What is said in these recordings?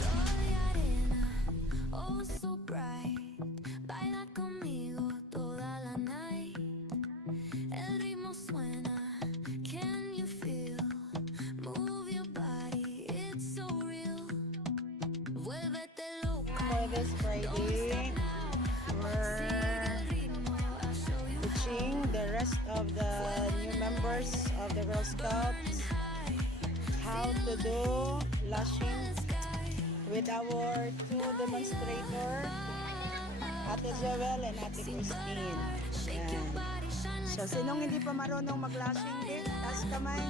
Soy arena, oh so bright. Baila conmigo toda la night. El ritmo suena, can you feel? Move your body, it's so real. Vuélvete loca. For this Friday, we're teaching the rest of the new members of the Girl Scouts how to do lashing with our two demonstrators, Ate Joel and Ate Christine. Yan. So, sinong hindi pa marunong mag-lashing din? Taas kamay.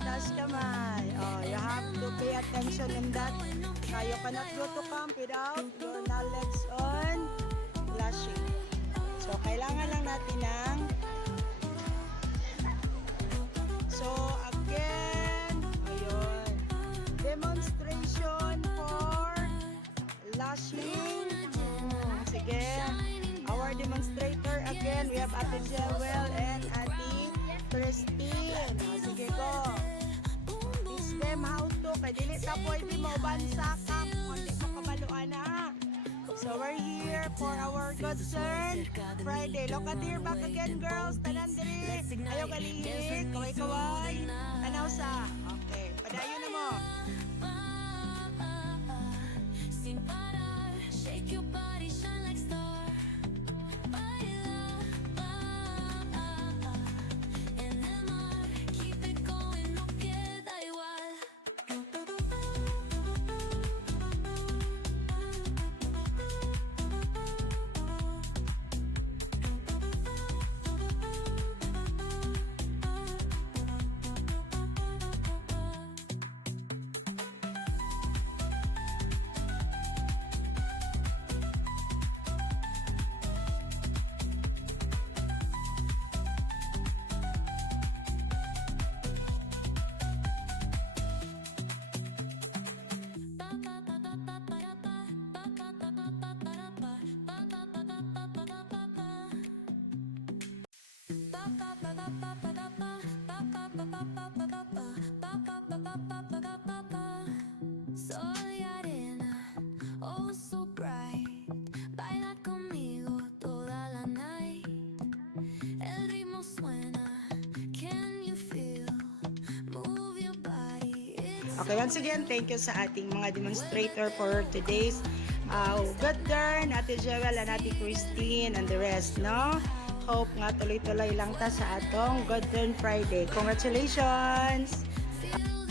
Taas kamay. Oh, you have to pay attention in that. Now, you cannot go to camp without your knowledge on lashing. So, kailangan lang natin ng again, ayun, demonstration for lashing. Sige, our demonstrator again, we have Ate Jewel and Ate Christine. Sige, go. Teach them how to, kaya dili ta pwede mo bansa camp, kundi makabaluan na. So we're here for our Godson Friday. Look at here, back again, girls. Tanan diri. Ayaw galihik. Kaway-kaway. Tanaw sa. Okay. Padayon na mo. Sin parar, shake your body, shine like star. Baila, en el mar, keep it going, no queda igual. Soy arena, oh so bright. Baila conmigo toda la night. El ritmo suena, can you feel? Move your body, it's Okay, once again, thank you sa ating mga demonstrator for today's good turn, Ate Joel and Ate Christine and the rest, no? Hope nga tuloy-tuloy lang ta sa atong Good Turn Friday. Congratulations! feels